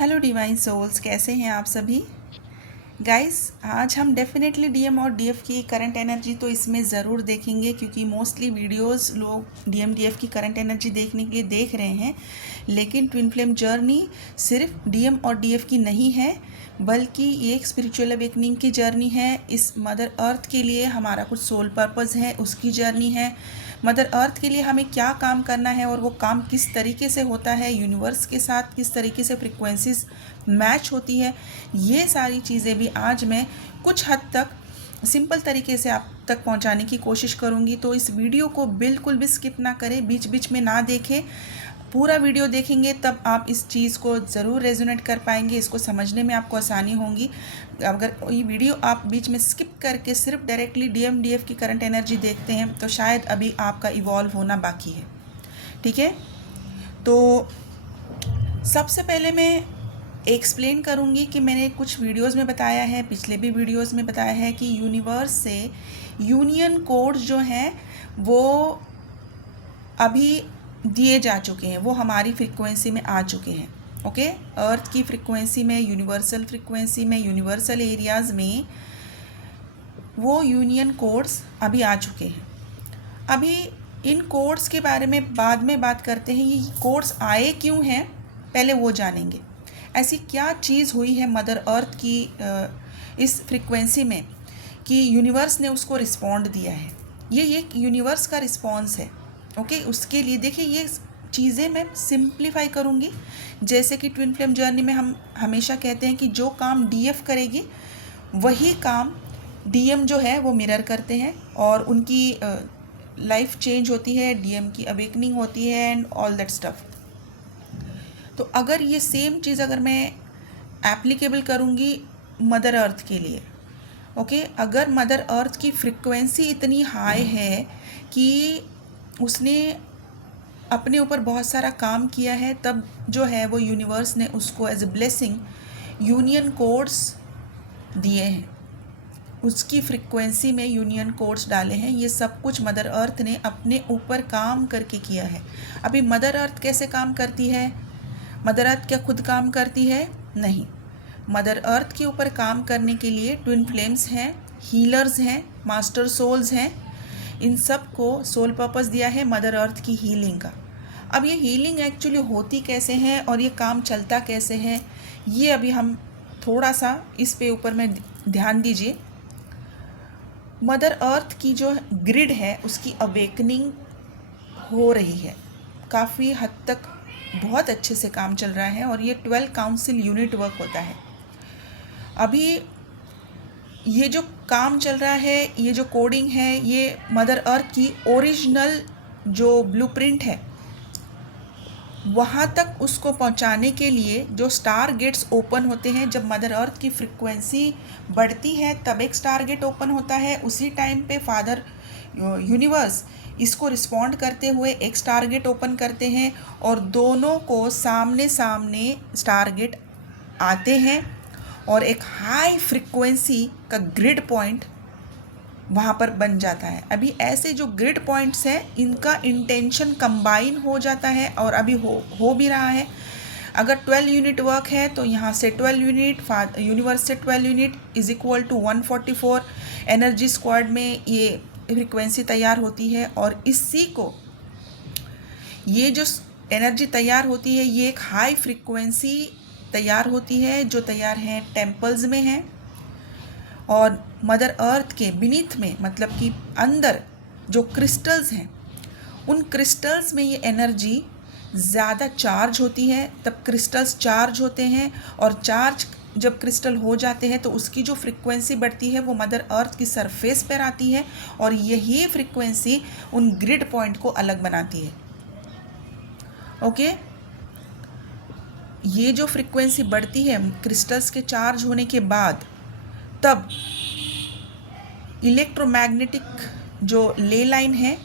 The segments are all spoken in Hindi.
हेलो डिवाइन सोल्स, कैसे हैं आप सभी गाइस। आज हम डेफिनेटली डीएम और डीएफ की करंट एनर्जी तो इसमें ज़रूर देखेंगे, क्योंकि मोस्टली वीडियोस लोग डीएम डीएफ की करंट एनर्जी देखने के लिए देख रहे हैं। लेकिन ट्विन फ्लेम जर्नी सिर्फ डीएम और डीएफ की नहीं है, बल्कि ये एक स्पिरिचुअल अवेकनिंग की जर्नी है। इस मदर अर्थ के लिए हमारा कुछ सोल पर्पस है, उसकी जर्नी है। मदर अर्थ के लिए हमें क्या काम करना है और वो काम किस तरीके से होता है, यूनिवर्स के साथ किस तरीके से फ्रिक्वेंसीज मैच होती है, ये सारी चीज़ें भी आज मैं कुछ हद तक सिंपल तरीके से आप तक पहुंचाने की कोशिश करूंगी। तो इस वीडियो को बिल्कुल भी स्किप ना करें, बीच बीच में ना देखें, पूरा वीडियो देखेंगे तब आप इस चीज़ को ज़रूर रेजोनेट कर पाएंगे, इसको समझने में आपको आसानी होगी। अगर ये वीडियो आप बीच में स्किप करके सिर्फ डायरेक्टली डीएम डीएफ की करंट एनर्जी देखते हैं तो शायद अभी आपका इवॉल्व होना बाकी है। ठीक है, तो सबसे पहले मैं एक्सप्लेन करूँगी कि मैंने कुछ वीडियोस में बताया है, पिछले भी वीडियोस में बताया है कि यूनिवर्स से यूनियन कोड्स जो हैं वो अभी दिए जा चुके हैं, वो हमारी फ्रीक्वेंसी में आ चुके हैं। ओके, अर्थ की फ्रीक्वेंसी में, यूनिवर्सल फ्रीक्वेंसी में, यूनिवर्सल एरियाज़ में वो यूनियन कोड्स अभी आ चुके हैं। अभी इन कोड्स के बारे में बाद में बात करते हैं। ये कोड्स आए क्यों हैं, पहले वो जानेंगे। ऐसी क्या चीज़ हुई है मदर अर्थ की इस फ्रीक्वेंसी में कि यूनिवर्स ने उसको रिस्पॉन्ड दिया है। ये एक यूनिवर्स का रिस्पॉन्स है। ओके, उसके लिए देखिए ये चीज़ें मैं सिंप्लीफाई करूँगी। जैसे कि ट्विन फ्लेम जर्नी में हम हमेशा कहते हैं कि जो काम डीएफ करेगी वही काम डीएम जो है वो मिरर करते हैं और उनकी लाइफ चेंज होती है, डीएम की अवेकनिंग होती है एंड ऑल दैट स्टफ। तो अगर ये सेम चीज़ अगर मैं एप्लीकेबल करूँगी मदर अर्थ के लिए, ओके, अगर मदर अर्थ की फ्रिक्वेंसी इतनी हाई है कि उसने अपने ऊपर बहुत सारा काम किया है, तब जो है वो यूनिवर्स ने उसको as a blessing union codes दिए हैं, उसकी फ्रिक्वेंसी में यूनियन कोड्स डाले हैं। ये सब कुछ मदर अर्थ ने अपने ऊपर काम करके किया है। अभी मदर अर्थ कैसे काम करती है? मदर अर्थ क्या खुद काम करती है? नहीं। मदर अर्थ के ऊपर काम करने के लिए ट्विन फ्लेम्स हैं, हीलर्स हैं, मास्टर सोल्स हैं। इन सब को सोल पर्पस दिया है मदर अर्थ की हीलिंग का। अब ये हीलिंग एक्चुअली होती कैसे है और ये काम चलता कैसे है, ये अभी हम थोड़ा सा इस पे ऊपर में ध्यान दीजिए। मदर अर्थ की जो ग्रिड है उसकी अवेकनिंग हो रही है, काफ़ी हद तक बहुत अच्छे से काम चल रहा है और ये 12 काउंसिल यूनिट वर्क होता है। अभी ये जो काम चल रहा है, ये जो कोडिंग है, ये मदर अर्थ की ओरिजिनल जो ब्लूप्रिंट है वहाँ तक उसको पहुँचाने के लिए जो स्टार गेट्स ओपन होते हैं, जब मदर अर्थ की फ्रिक्वेंसी बढ़ती है तब एक स्टार गेट ओपन होता है। उसी टाइम पे फादर यूनिवर्स इसको रिस्पॉन्ड करते हुए एक स्टार गेट ओपन करते हैं और दोनों को सामने सामने स्टार गेट आते हैं और एक हाई फ्रिक्वेंसी का ग्रिड पॉइंट वहाँ पर बन जाता है। अभी ऐसे जो ग्रिड पॉइंट्स हैं इनका इंटेंशन कंबाइन हो जाता है और अभी हो भी रहा है। अगर 12 यूनिट वर्क है तो यहाँ से 12 यूनिट, यूनिवर्स से 12 unit is equal to 144 energy squared में ये फ्रिक्वेंसी तैयार होती है। और इसी को ये जो एनर्जी तैयार होती है ये एक हाई फ्रिक्वेंसी तैयार होती है, जो तैयार है टेम्पल्स में है और मदर अर्थ के बीनीथ में, मतलब कि अंदर जो क्रिस्टल्स हैं उन क्रिस्टल्स में ये एनर्जी ज़्यादा चार्ज होती है। तब क्रिस्टल्स चार्ज होते हैं और चार्ज जब क्रिस्टल हो जाते हैं तो उसकी जो फ्रिक्वेंसी बढ़ती है वो मदर अर्थ की सरफेस पर आती है और यही फ्रिक्वेंसी उन ग्रिड पॉइंट को अलग बनाती है। ओके, ये जो फ्रिक्वेंसी बढ़ती है क्रिस्टल्स के चार्ज होने के बाद, तब इलेक्ट्रोमैग्नेटिक जो ले लाइन है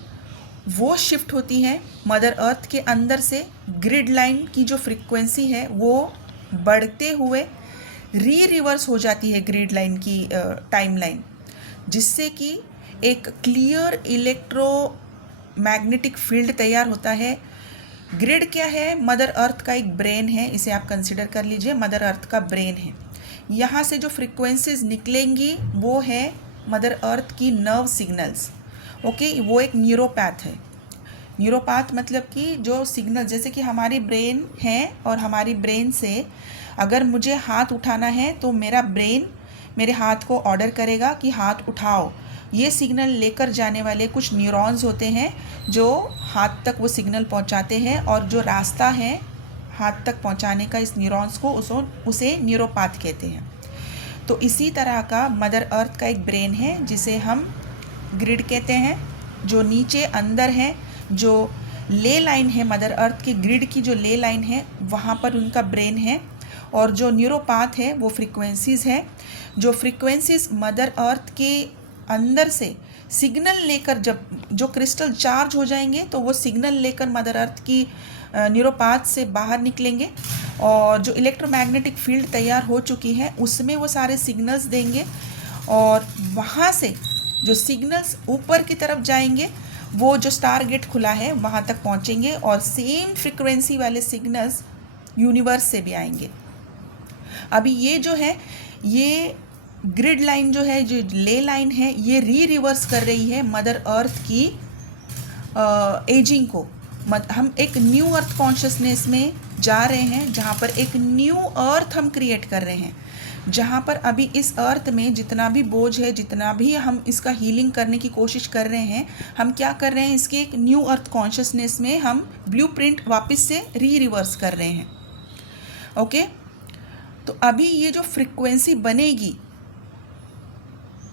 वो शिफ्ट होती है मदर अर्थ के अंदर से। ग्रिड लाइन की जो फ्रिक्वेंसी है वो बढ़ते हुए रिवर्स हो जाती है ग्रिड लाइन की टाइम लाइन, जिससे कि एक क्लियर इलेक्ट्रोमैग्नेटिक फील्ड तैयार होता है ग्रिड क्या है? मदर अर्थ का एक ब्रेन है, इसे आप कंसिडर कर लीजिए, मदर अर्थ का ब्रेन है। यहाँ से जो फ्रीक्वेंसीज निकलेंगी वो है मदर अर्थ की नर्व सिग्नल्स। ओके, वो एक न्यूरोपैथ है। न्यूरोपैथ मतलब कि जो सिग्नल, जैसे कि हमारी ब्रेन है और हमारी ब्रेन से अगर मुझे हाथ उठाना है तो मेरा ब्रेन मेरे हाथ को ऑर्डर करेगा कि हाथ उठाओ। ये सिग्नल लेकर जाने वाले कुछ न्यूरॉन्स होते हैं जो हाथ तक वो सिग्नल पहुंचाते हैं, और जो रास्ता है हाथ तक पहुंचाने का इस न्यूरॉन्स को उसे न्यूरोपैथ कहते हैं। तो इसी तरह का मदर अर्थ का एक ब्रेन है जिसे हम ग्रिड कहते हैं। जो नीचे अंदर है, जो ले लाइन है मदर अर्थ की ग्रिड की, जो ले लाइन है वहाँ पर उनका ब्रेन है। और जो न्यूरोपैथ है वो फ्रीक्वेंसीज़ है। जो फ्रीक्वेंसीज़ मदर अर्थ के अंदर से सिग्नल लेकर, जब जो क्रिस्टल चार्ज हो जाएंगे तो वो सिग्नल लेकर मदर अर्थ की न्यूरोपैथ से बाहर निकलेंगे, और जो इलेक्ट्रोमैग्नेटिक फील्ड तैयार हो चुकी है उसमें वो सारे सिग्नल्स देंगे, और वहाँ से जो सिग्नल्स ऊपर की तरफ जाएंगे वो जो स्टार गेट खुला है वहाँ तक पहुँचेंगे, और सेम फ्रीक्वेंसी वाले सिग्नल्स यूनिवर्स से भी आएंगे। अभी ये जो है, ये ग्रिड लाइन जो है, जो ले लाइन है, ये रिवर्स कर रही है मदर अर्थ की एजिंग को। हम एक न्यू अर्थ कॉन्शियसनेस में जा रहे हैं जहाँ पर एक न्यू अर्थ हम क्रिएट कर रहे हैं, जहाँ पर अभी इस अर्थ में जितना भी बोझ है, जितना भी हम इसका हीलिंग करने की कोशिश कर रहे हैं, हम क्या कर रहे हैं, इसके एक न्यू अर्थ कॉन्शियसनेस में हम ब्लूप्रिंट वापस से रिवर्स कर रहे हैं। ओके, तो अभी ये जो फ्रीक्वेंसी बनेगी,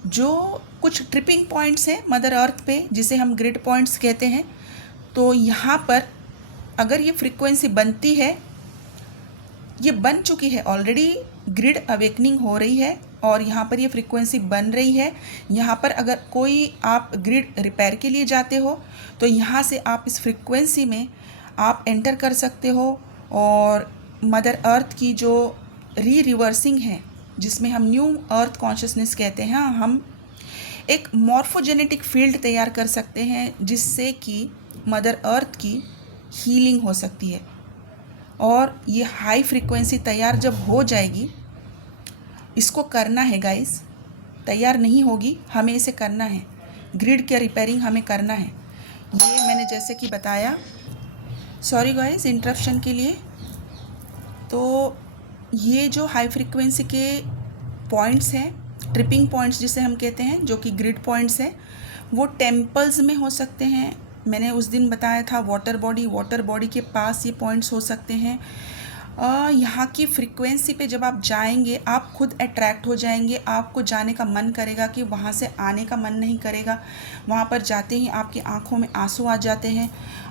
जो कुछ ट्रिपिंग पॉइंट्स हैं मदर अर्थ पे जिसे हम ग्रिड पॉइंट्स कहते हैं, तो यहाँ पर अगर ये फ्रीक्वेंसी बनती है, ये बन चुकी है ऑलरेडी, ग्रिड अवेकनिंग हो रही है और यहाँ पर ये फ्रीक्वेंसी बन रही है। यहाँ पर अगर कोई आप ग्रिड रिपेयर के लिए जाते हो तो यहाँ से आप इस फ्रीक्वेंसी में आप एंटर कर सकते हो, और मदर अर्थ की जो रिवर्सिंग है जिसमें हम न्यू अर्थ कॉन्शियसनेस कहते हैं, हम एक मॉर्फोजेनेटिक फील्ड तैयार कर सकते हैं जिससे कि मदर अर्थ की हीलिंग हो सकती है। और ये हाई फ्रीक्वेंसी तैयार जब हो जाएगी, इसको करना है गाइस, तैयार नहीं होगी, हमें इसे करना है, ग्रिड के रिपेयरिंग हमें करना है। ये मैंने जैसे कि बताया, सॉरी गाइस इंटरप्शन के लिए। तो ये जो हाई फ्रीक्वेंसी के पॉइंट्स हैं, ट्रिपिंग पॉइंट्स जिसे हम कहते हैं, जो कि ग्रिड पॉइंट्स हैं, वो टेम्पल्स में हो सकते हैं। मैंने उस दिन बताया था वाटर बॉडी के पास ये पॉइंट्स हो सकते हैं। यहाँ की फ्रीक्वेंसी पे जब आप जाएंगे आप खुद अट्रैक्ट हो जाएंगे, आपको जाने का मन करेगा कि वहाँ से आने का मन नहीं करेगा। वहाँ पर जाते ही आपकी आँखों में आंसू आ जाते हैं,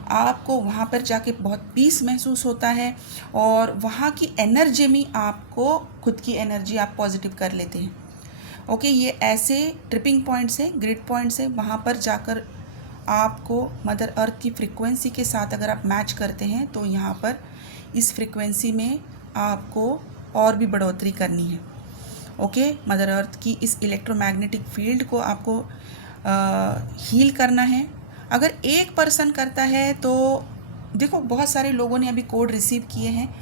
आपको वहाँ पर जाके बहुत पीस महसूस होता है, और वहाँ की एनर्जी में आपको खुद की एनर्जी आप पॉजिटिव कर लेते हैं। ओके, ये ऐसे ट्रिपिंग पॉइंट्स हैं, ग्रिड पॉइंट्स हैं, वहाँ पर जाकर आपको मदर अर्थ की फ्रीक्वेंसी के साथ अगर आप मैच करते हैं तो यहाँ पर इस फ्रीक्वेंसी में आपको और भी बढ़ोतरी करनी है। ओके, मदर अर्थ की इस इलेक्ट्रोमैग्नेटिक फील्ड को आपको हील करना है। अगर एक पर्सन करता है तो देखो, बहुत सारे लोगों ने अभी कोड रिसीव किए हैं,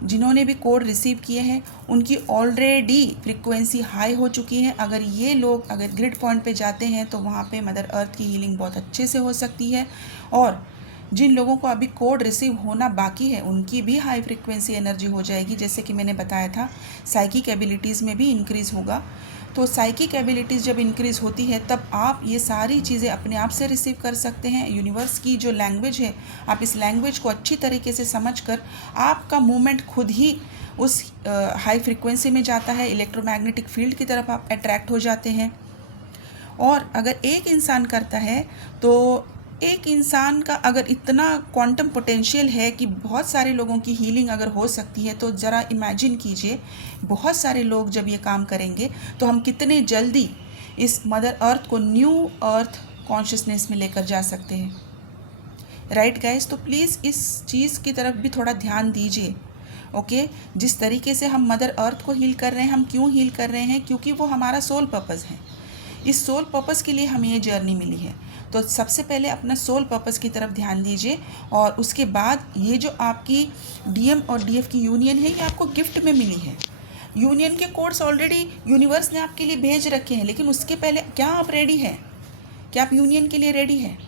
जिन्होंने भी कोड रिसीव किए हैं उनकी ऑलरेडी फ्रीक्वेंसी हाई हो चुकी है। अगर ये लोग अगर ग्रिड पॉइंट पे जाते हैं तो वहाँ पे मदर अर्थ की हीलिंग बहुत अच्छे से हो सकती है। और जिन लोगों को अभी कोड रिसीव होना बाकी है उनकी भी हाई फ्रीक्वेंसी एनर्जी हो जाएगी। जैसे कि मैंने बताया था, साइकिक एबिलिटीज़ में भी इंक्रीज़ होगा। तो साइकिक एबिलिटीज़ जब इंक्रीज़ होती है तब आप ये सारी चीज़ें अपने आप से रिसीव कर सकते हैं। यूनिवर्स की जो लैंग्वेज है, आप इस लैंग्वेज को अच्छी तरीके से समझकर आपका मूवमेंट खुद ही उस हाई फ्रीक्वेंसी में जाता है, इलेक्ट्रोमैग्नेटिक फील्ड की तरफ आप अट्रैक्ट हो जाते हैं। और अगर एक इंसान करता है तो एक इंसान का अगर इतना क्वांटम पोटेंशियल है कि बहुत सारे लोगों की हीलिंग अगर हो सकती है, तो ज़रा इमेजिन कीजिए बहुत सारे लोग जब ये काम करेंगे तो हम कितने जल्दी इस मदर अर्थ को न्यू अर्थ कॉन्शियसनेस में लेकर जा सकते हैं। राइट गाइस, तो प्लीज़ इस चीज़ की तरफ भी थोड़ा ध्यान दीजिए। ओके, जिस तरीके से हम मदर अर्थ को हील कर रहे हैं, हम क्यों हील कर रहे हैं? क्योंकि वो हमारा सोल पर्पज़ है। इस सोल पर्पज़ के लिए हमें ये जर्नी मिली है। तो सबसे पहले अपना सोल पर्पस की तरफ ध्यान दीजिए, और उसके बाद ये जो आपकी डीएम और डीएफ की यूनियन है, ये आपको गिफ्ट में मिली है। यूनियन के कोड्स ऑलरेडी यूनिवर्स ने आपके लिए भेज रखे हैं, लेकिन उसके पहले क्या आप रेडी हैं? क्या आप यूनियन के लिए रेडी हैं?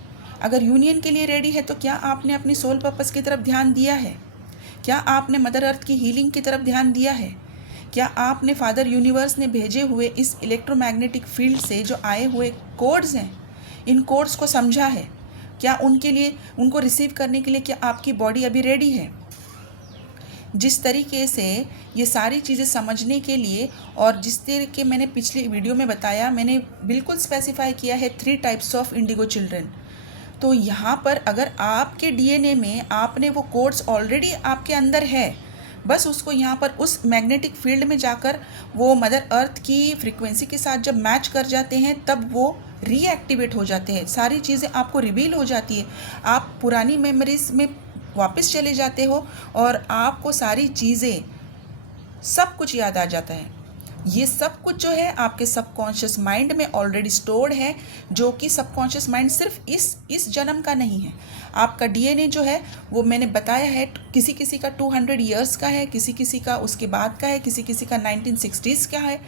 अगर यूनियन के लिए रेडी है तो क्या आपने अपनी सोल पर्पस की तरफ ध्यान दिया है? क्या आपने मदर अर्थ की हीलिंग की तरफ ध्यान दिया है? क्या आपने फादर यूनिवर्स ने भेजे हुए इस इलेक्ट्रोमैग्नेटिक फील्ड से जो आए हुए कोड्स हैं, इन कोड्स को समझा है? क्या उनके लिए, उनको रिसीव करने के लिए क्या आपकी बॉडी अभी रेडी है? जिस तरीके से ये सारी चीज़ें समझने के लिए, और जिस तरीके मैंने पिछली वीडियो में बताया, मैंने बिल्कुल स्पेसिफाई किया है 3 टाइप्स ऑफ इंडिगो चिल्ड्रन। तो यहाँ पर अगर आपके डीएनए में आपने वो कोड्स ऑलरेडी आपके अंदर है, बस उसको यहाँ पर उस मैग्नेटिक फील्ड में जाकर वो मदर अर्थ की फ्रीक्वेंसी के साथ जब मैच कर जाते हैं, तब वो रीएक्टिवेट हो जाते हैं। सारी चीज़ें आपको रिवील हो जाती है, आप पुरानी मेमोरीज में वापस चले जाते हो और आपको सारी चीज़ें, सब कुछ याद आ जाता है। ये सब कुछ जो है आपके सबकॉन्शियस माइंड में ऑलरेडी स्टोर्ड है, जो कि सबकॉन्शियस माइंड सिर्फ इस जन्म का नहीं है। आपका डीएनए जो है वो मैंने बताया है, किसी किसी का 200 ईयर्स का है, किसी किसी का उसके बाद का है, किसी किसी का 1960s का है।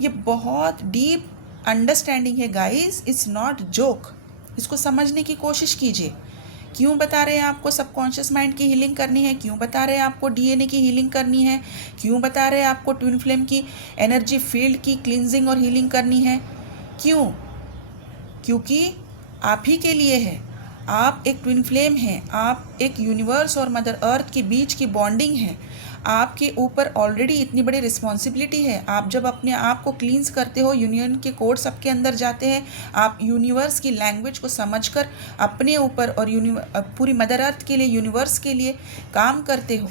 ये बहुत डीप अंडरस्टैंडिंग है गाइस, इट्स नॉट जोक। इसको समझने की कोशिश कीजिए। क्यों बता रहे हैं आपको सबकॉन्शियस माइंड की हीलिंग करनी है? क्यों बता रहे हैं आपको डीएनए की हीलिंग करनी है? क्यों बता रहे हैं आपको ट्विन फ्लेम की एनर्जी फील्ड की क्लींजिंग और हीलिंग करनी है? क्यों? क्योंकि आप ही के लिए है। आप एक ट्विन फ्लेम हैं, आप एक यूनिवर्स और मदर अर्थ के बीच की बॉन्डिंग है। आपके ऊपर ऑलरेडी इतनी बड़ी रिस्पॉन्सिबिलिटी है। आप जब अपने आप को क्लींस करते हो, यूनियन के कोड्स आपके अंदर जाते हैं, आप यूनिवर्स की लैंग्वेज को समझकर अपने ऊपर और पूरी मदर अर्थ के लिए, यूनिवर्स के लिए काम करते हो,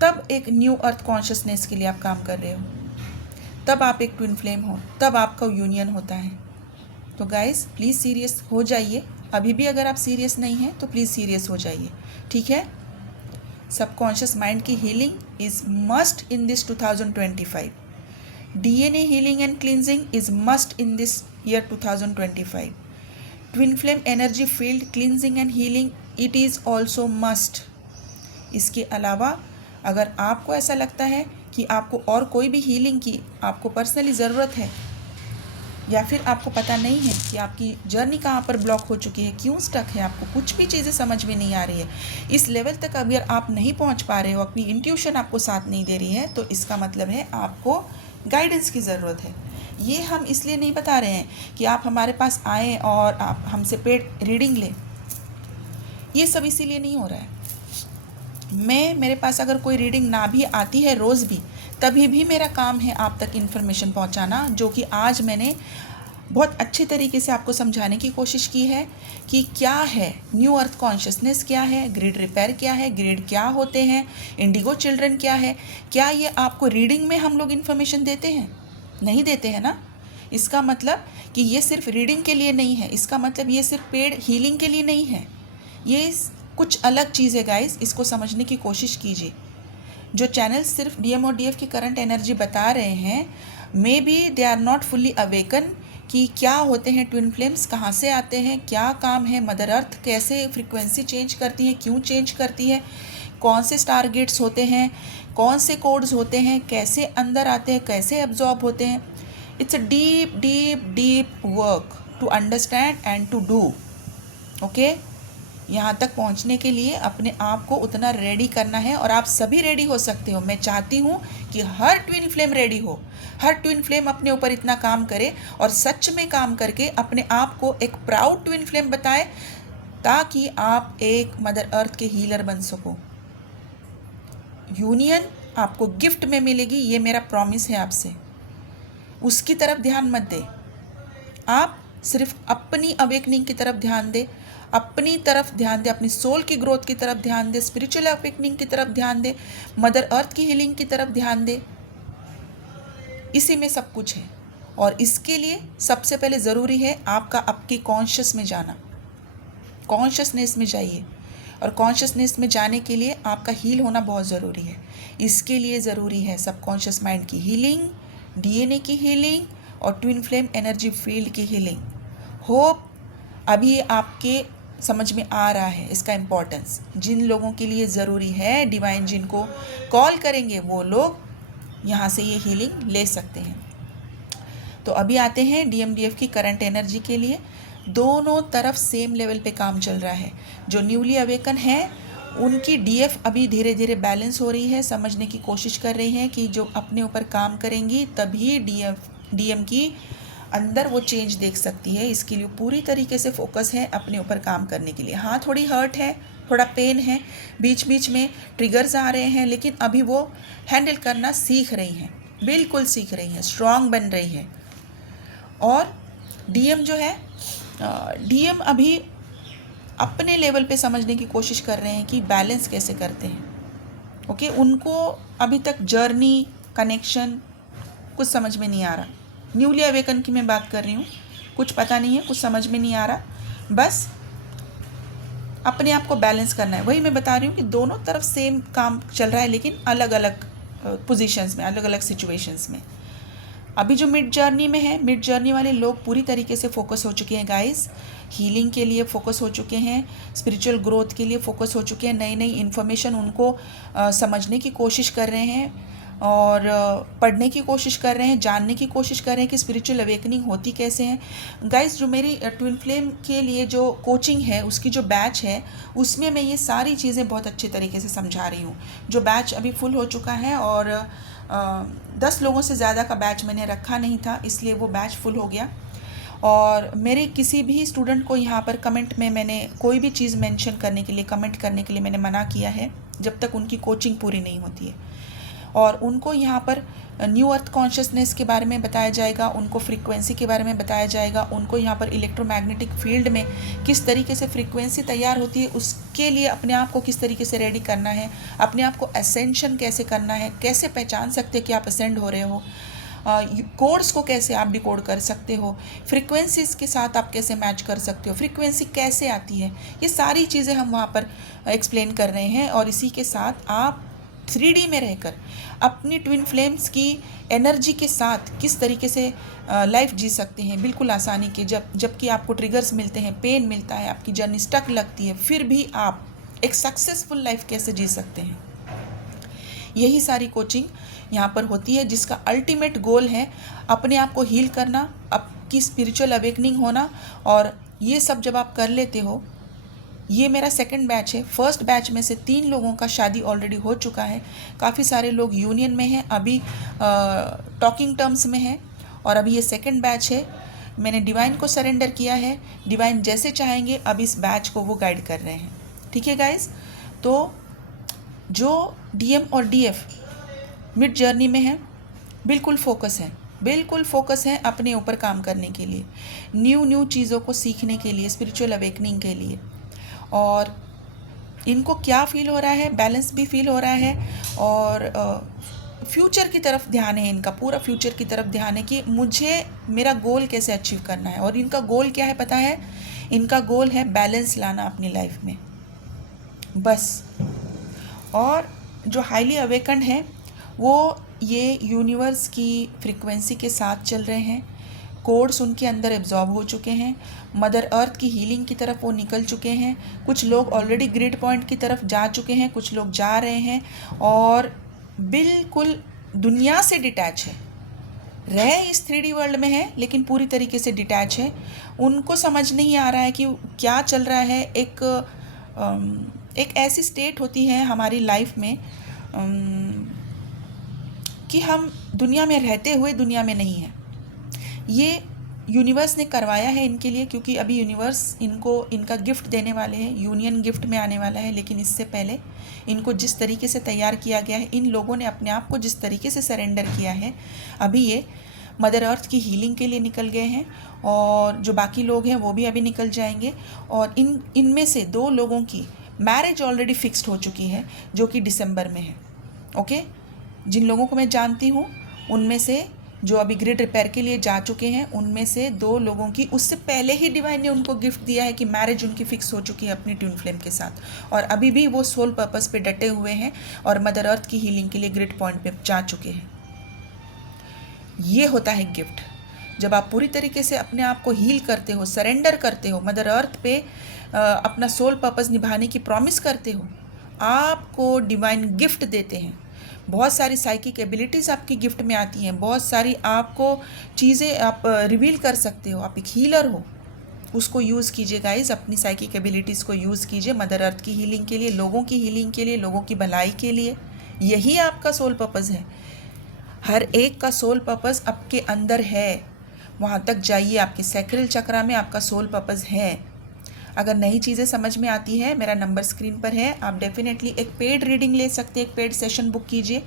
तब एक न्यू अर्थ कॉन्शियसनेस के लिए आप काम कर रहे हो, तब आप एक ट्विन फ्लेम हो, तब आपका यूनियन होता है। तो गाइस प्लीज़ सीरियस हो जाइए। अभी भी अगर आप सीरियस नहीं हैं तो प्लीज़ सीरियस हो जाइए, ठीक है? सबकॉन्शियस माइंड की healing is must in this 2025। DNA healing and cleansing is must in this year 2025। Twin flame energy field cleansing and healing, it is also must. इसके अलावा अगर आपको ऐसा लगता है कि आपको और कोई भी हीलिंग की आपको पर्सनली ज़रूरत है, या फिर आपको पता नहीं है कि आपकी जर्नी कहाँ पर ब्लॉक हो चुकी है, क्यों स्टक है, आपको कुछ भी चीज़ें समझ में नहीं आ रही है, इस लेवल तक अगर आप नहीं पहुँच पा रहे हो, अपनी इंट्यूशन आपको साथ नहीं दे रही है, तो इसका मतलब है आपको गाइडेंस की ज़रूरत है। ये हम इसलिए नहीं बता रहे हैं कि आप हमारे पास आएँ और आप हमसे पेड रीडिंग लें, ये सब इसीलिए नहीं हो रहा है। मेरे पास अगर कोई रीडिंग ना भी आती है रोज़ भी, तभी भी मेरा काम है आप तक इन्फॉर्मेशन पहुंचाना, जो कि आज मैंने बहुत अच्छे तरीके से आपको समझाने की कोशिश की है कि क्या है न्यू अर्थ कॉन्शियसनेस, क्या है ग्रिड रिपेयर, क्या है ग्रिड, क्या होते हैं इंडिगो चिल्ड्रन, क्या है। क्या ये आपको रीडिंग में हम लोग इन्फॉर्मेशन देते हैं? नहीं देते हैं ना। इसका मतलब कि ये सिर्फ रीडिंग के लिए नहीं है, इसका मतलब ये सिर्फ पेड हीलिंग के लिए नहीं है, ये कुछ अलग चीज़ है गाइस। इसको समझने की कोशिश कीजिए। जो चैनल सिर्फ डीएम और डीएफ की करंट एनर्जी बता रहे हैं, may be they are not fully awaken कि क्या होते हैं ट्विन फ्लेम्स, कहाँ से आते हैं, क्या काम है, मदर अर्थ कैसे फ्रीक्वेंसी चेंज करती है, क्यों चेंज करती है, कौन से स्टार गेट्स होते हैं, कौन से कोड्स होते हैं, कैसे अंदर आते हैं, कैसे एब्जॉर्ब होते हैं। It's a deep deep deep work to understand and to do. Okay, यहाँ तक पहुँचने के लिए अपने आप को उतना रेडी करना है, और आप सभी रेडी हो सकते हो। मैं चाहती हूँ कि हर ट्विन फ्लेम रेडी हो, हर ट्विन फ्लेम अपने ऊपर इतना काम करे और सच में काम करके अपने आप को एक प्राउड ट्विन फ्लेम बताए, ताकि आप एक मदर अर्थ के हीलर बन सको। यूनियन आपको गिफ्ट में मिलेगी, ये मेरा प्रॉमिस है आपसे। उसकी तरफ ध्यान मत दे, आप सिर्फ अपनी अवेकनिंग की तरफ ध्यान दे, अपनी तरफ ध्यान दे, अपनी सोल की ग्रोथ की तरफ ध्यान दे, स्पिरिचुअल अवेकनिंग की तरफ ध्यान दे, मदर अर्थ की हीलिंग की तरफ ध्यान दे। इसी में सब कुछ है, और इसके लिए सबसे पहले ज़रूरी है आपका आपकी कॉन्शियस में जाना। कॉन्शियसनेस में जाइए, और कॉन्शियसनेस में जाने के लिए आपका हील होना बहुत ज़रूरी है। इसके लिए ज़रूरी है सबकॉन्शियस माइंड की हीलिंग, डीएनए की हीलिंग और ट्विन फ्लेम एनर्जी फील्ड की हीलिंग। होप अभी आपके समझ में आ रहा है इसका इम्पोर्टेंस। जिन लोगों के लिए ज़रूरी है, डिवाइन जिनको कॉल करेंगे वो लोग यहाँ से ये हीलिंग ले सकते हैं। तो अभी आते हैं DMDF की करंट एनर्जी के लिए। दोनों तरफ सेम लेवल पे काम चल रहा है। जो न्यूली अवेकन है उनकी DF अभी धीरे धीरे बैलेंस हो रही है, समझने की कोशिश कर रही हैं कि जो अपने ऊपर काम करेंगी तभी DM की अंदर वो चेंज देख सकती है। इसके लिए पूरी तरीके से फोकस है अपने ऊपर काम करने के लिए। हाँ, थोड़ी हर्ट है, थोड़ा पेन है, बीच बीच में ट्रिगर्स आ रहे हैं, लेकिन अभी वो हैंडल करना सीख रही हैं, बिल्कुल सीख रही हैं, स्ट्रांग बन रही है। और DM जो है, DM अभी अपने लेवल पे समझने की कोशिश कर रहे हैं कि बैलेंस कैसे करते हैं। ओके, उनको अभी तक जर्नी, कनेक्शन कुछ समझ में नहीं आ रहा। न्यूली अवेकन की मैं बात कर रही हूँ, कुछ पता नहीं है, कुछ समझ में नहीं आ रहा, बस अपने आप को बैलेंस करना है। वही मैं बता रही हूँ कि दोनों तरफ सेम काम चल रहा है, लेकिन अलग अलग पोजीशंस में, अलग अलग सिचुएशंस में। अभी जो मिड जर्नी में है, मिड जर्नी वाले लोग पूरी तरीके से फोकस हो चुके हैं गाइस। हीलिंग के लिए फोकस हो चुके हैं, स्पिरिचुअल ग्रोथ के लिए फोकस हो चुके हैं। नई नई इन्फॉर्मेशन उनको समझने की कोशिश कर रहे हैं और पढ़ने की कोशिश कर रहे हैं, जानने की कोशिश कर रहे हैं कि स्पिरिचुअल अवेकनिंग होती कैसे है। गाइस, जो मेरी ट्विन फ्लेम के लिए जो कोचिंग है, उसकी जो बैच है, उसमें मैं ये सारी चीज़ें बहुत अच्छे तरीके से समझा रही हूँ। जो बैच अभी फुल हो चुका है और 10 लोगों से ज़्यादा का बैच मैंने रखा नहीं था, इसलिए वो बैच फुल हो गया। और मेरे किसी भी स्टूडेंट को यहाँ पर कमेंट में मैंने कोई भी चीज़ मेंशन करने के लिए, कमेंट करने के लिए मैंने मना किया है जब तक उनकी कोचिंग पूरी नहीं होती है। और उनको यहाँ पर न्यू अर्थ कॉन्शियसनेस के बारे में बताया जाएगा, उनको फ्रीक्वेंसी के बारे में बताया जाएगा, उनको यहाँ पर इलेक्ट्रोमैग्नेटिक फील्ड में किस तरीके से फ्रीक्वेंसी तैयार होती है, उसके लिए अपने आप को किस तरीके से रेडी करना है, अपने आप को असेंशन कैसे करना है, कैसे पहचान सकते हैं कि आप असेंड हो रहे हो, कोड्स को कैसे आप डिकोड कर सकते हो, फ्रीक्वेंसीज के साथ आप कैसे मैच कर सकते हो, फ्रीक्वेंसी कैसे आती है, ये सारी चीज़ें हम वहाँ पर एक्सप्लेन कर रहे हैं। और इसी के साथ आप 3D में रहकर अपनी ट्विन फ्लेम्स की एनर्जी के साथ किस तरीके से लाइफ जी सकते हैं बिल्कुल आसानी के। जबकि आपको ट्रिगर्स मिलते हैं, पेन मिलता है, आपकी जर्नी स्टक लगती है, फिर भी आप एक सक्सेसफुल लाइफ कैसे जी सकते हैं, यही सारी कोचिंग यहाँ पर होती है, जिसका अल्टीमेट गोल है अपने आप को हील करना, आपकी स्पिरिचुअल अवेकनिंग होना। और ये सब जब आप कर लेते हो, ये मेरा सेकंड बैच है। फर्स्ट बैच में से 3 लोगों का शादी ऑलरेडी हो चुका है, काफ़ी सारे लोग यूनियन में हैं, अभी टॉकिंग टर्म्स में हैं। और अभी ये सेकंड बैच है, मैंने डिवाइन को सरेंडर किया है, डिवाइन जैसे चाहेंगे अब इस बैच को वो गाइड कर रहे हैं। ठीक है गाइस, तो जो DM और DF मिड जर्नी में है, बिल्कुल फोकस है, बिल्कुल फोकस है अपने ऊपर काम करने के लिए, न्यू चीज़ों को सीखने के लिए, स्पिरिचुअल अवेकनिंग के लिए। और इनको क्या फील हो रहा है, बैलेंस भी फील हो रहा है। और फ्यूचर की तरफ ध्यान है, इनका पूरा फ्यूचर की तरफ ध्यान है कि मुझे मेरा गोल कैसे अचीव करना है। और इनका गोल क्या है पता है? इनका गोल है बैलेंस लाना अपनी लाइफ में, बस। और जो हाईली अवेकन्ड है वो ये यूनिवर्स की फ्रीक्वेंसी के साथ चल रहे हैं, कोड्स उनके अंदर एब्जॉर्ब हो चुके हैं, मदर अर्थ की हीलिंग की तरफ वो निकल चुके हैं। कुछ लोग ऑलरेडी ग्रिड पॉइंट की तरफ जा चुके हैं, कुछ लोग जा रहे हैं और बिल्कुल दुनिया से डिटैच है, रह इस 3D वर्ल्ड में है लेकिन पूरी तरीके से डिटैच है। उनको समझ नहीं आ रहा है कि क्या चल रहा है। एक ऐसी स्टेट होती है हमारी लाइफ में कि हम दुनिया में रहते हुए दुनिया में नहीं हैं। ये यूनिवर्स ने करवाया है इनके लिए, क्योंकि अभी यूनिवर्स इनको इनका गिफ्ट देने वाले हैं, यूनियन गिफ्ट में आने वाला है। लेकिन इससे पहले इनको जिस तरीके से तैयार किया गया है, इन लोगों ने अपने आप को जिस तरीके से सरेंडर किया है, अभी ये मदर अर्थ की हीलिंग के लिए निकल गए हैं। और जो बाकी लोग हैं वो भी अभी निकल जाएंगे। और इनमें से 2 लोगों की मैरिज ऑलरेडी फिक्स्ड हो चुकी है, जो कि दिसंबर में है। ओके, जिन लोगों को मैं जानती हूँ उनमें से जो अभी ग्रिड रिपेयर के लिए जा चुके हैं, उनमें से 2 लोगों की उससे पहले ही डिवाइन ने उनको गिफ्ट दिया है कि मैरिज उनकी फिक्स हो चुकी है अपनी ट्विन फ्लेम के साथ। और अभी भी वो सोल पर्पस पे डटे हुए हैं और मदर अर्थ की हीलिंग के लिए ग्रिड पॉइंट पे जा चुके हैं। ये होता है गिफ्ट। जब आप पूरी तरीके से अपने आप को हील करते हो, सरेंडर करते हो, मदर अर्थ पे अपना सोल पर्पस निभाने की प्रॉमिस करते हो, आपको डिवाइन गिफ्ट देते हैं। बहुत सारी साइकिक एबिलिटीज़ आपकी गिफ्ट में आती हैं, बहुत सारी आपको चीज़ें आप रिवील कर सकते हो। आप एक हीलर हो, उसको यूज़ कीजिए गाइज, अपनी साइकिक एबिलिटीज़ को यूज़ कीजिए मदर अर्थ की हीलिंग के लिए, लोगों की हीलिंग के लिए, लोगों की भलाई के लिए। यही आपका सोल पर्पस है। हर एक का सोल पर्पस आपके अंदर है, वहाँ तक जाइए। आपके सैक्रल चक्रा में आपका सोल पर्पस है। अगर नई चीज़ें समझ में आती है, मेरा नंबर स्क्रीन पर है, आप डेफिनेटली एक पेड रीडिंग ले सकते हैं, एक पेड सेशन बुक कीजिए।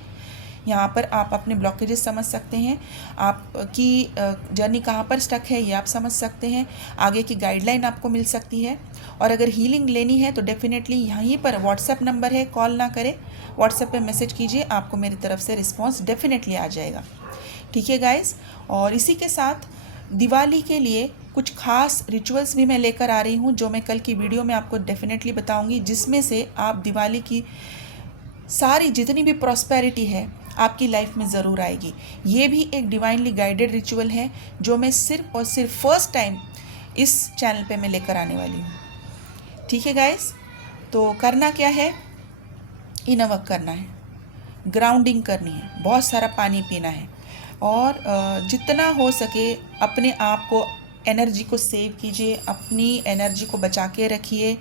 यहाँ पर आप अपने ब्लॉकेजेस समझ सकते हैं, आपकी जर्नी कहाँ पर स्टक है ये आप समझ सकते हैं, आगे की गाइडलाइन आपको मिल सकती है। और अगर हीलिंग लेनी है तो डेफिनेटली यहीं पर व्हाट्सएप नंबर है, कॉल ना करें, व्हाट्सएप पे मैसेज कीजिए, आपको मेरी तरफ से रिस्पॉन्स डेफिनेटली आ जाएगा। ठीक है गाइस, और इसी के साथ दिवाली के लिए कुछ खास रिचुअल्स भी मैं लेकर आ रही हूँ, जो मैं कल की वीडियो में आपको डेफिनेटली बताऊँगी, जिसमें से आप दिवाली की सारी जितनी भी प्रॉस्पेरिटी है आपकी लाइफ में ज़रूर आएगी। ये भी एक डिवाइनली गाइडेड रिचुअल है, जो मैं सिर्फ और सिर्फ फर्स्ट टाइम इस चैनल पे मैं लेकर आने वाली हूँ। ठीक है गाइस, तो करना क्या है, इनवर्क करना है, ग्राउंडिंग करनी है, बहुत सारा पानी पीना है, और जितना हो सके अपने आप को, एनर्जी को सेव कीजिए, अपनी एनर्जी को बचा के रखिए,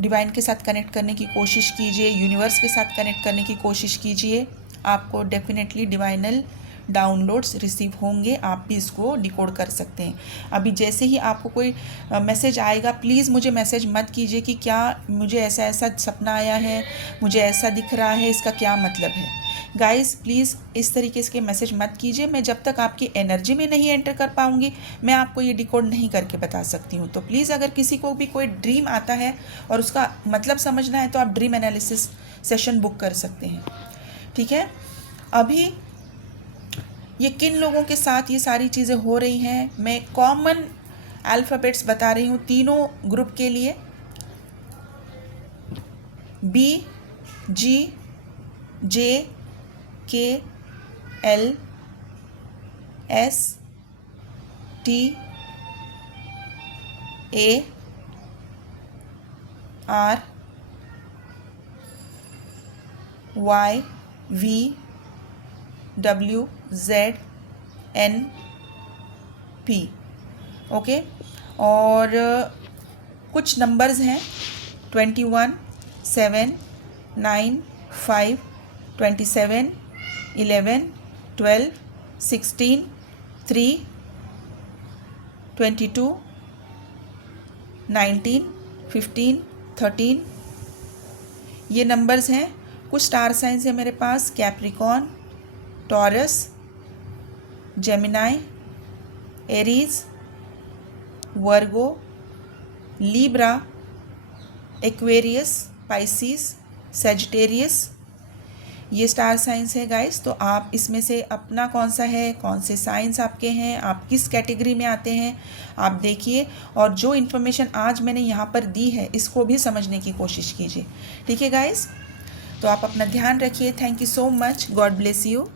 डिवाइन के साथ कनेक्ट करने की कोशिश कीजिए, यूनिवर्स के साथ कनेक्ट करने की कोशिश कीजिए। आपको डेफिनेटली डिवाइनल डाउनलोड्स रिसीव होंगे, आप भी इसको डिकोड कर सकते हैं। अभी जैसे ही आपको कोई मैसेज आएगा, प्लीज़ मुझे मैसेज मत कीजिए कि क्या मुझे ऐसा ऐसा सपना आया है, मुझे ऐसा दिख रहा है, इसका क्या मतलब है। गाइस प्लीज़ इस तरीके से मैसेज मत कीजिए। मैं जब तक आपकी एनर्जी में नहीं एंटर कर पाऊँगी, मैं आपको ये डिकोड नहीं करके बता सकती हूँ। तो प्लीज़ अगर किसी को भी कोई ड्रीम आता है और उसका मतलब समझना है, तो आप ड्रीम एनालिसिस सेशन बुक कर सकते हैं। ठीक है, अभी ये किन लोगों के साथ ये सारी चीज़ें हो रही हैं, मैं कॉमन अल्फ़ाबेट्स बता रही हूँ तीनों ग्रुप के लिए। B, G, J, K, L, S, T, A, R, Y, V, W, Z, N, P। Okay, और कुछ नंबर्स हैं 21, 7, 9, 5, 27, 11, 12, 16, 3, 22, 19, 15, 13, ये नंबर्स हैं। कुछ स्टार साइंस है मेरे पास, कैप्रिकॉन, टॉरस, जेमिनाई, एरीज, वर्गो, लीब्रा, एक्वेरियस, पाइसिस, सेजिटेरियस, ये स्टार साइंस है गाइस। तो आप इसमें से अपना कौन सा है, कौन से साइंस आपके हैं, आप किस कैटेगरी में आते हैं, आप देखिए, और जो इन्फॉर्मेशन आज मैंने यहाँ पर दी है इसको भी समझने की कोशिश कीजिए। ठीक है गाइस, तो आप अपना ध्यान रखिए। Thank you so much, God bless you.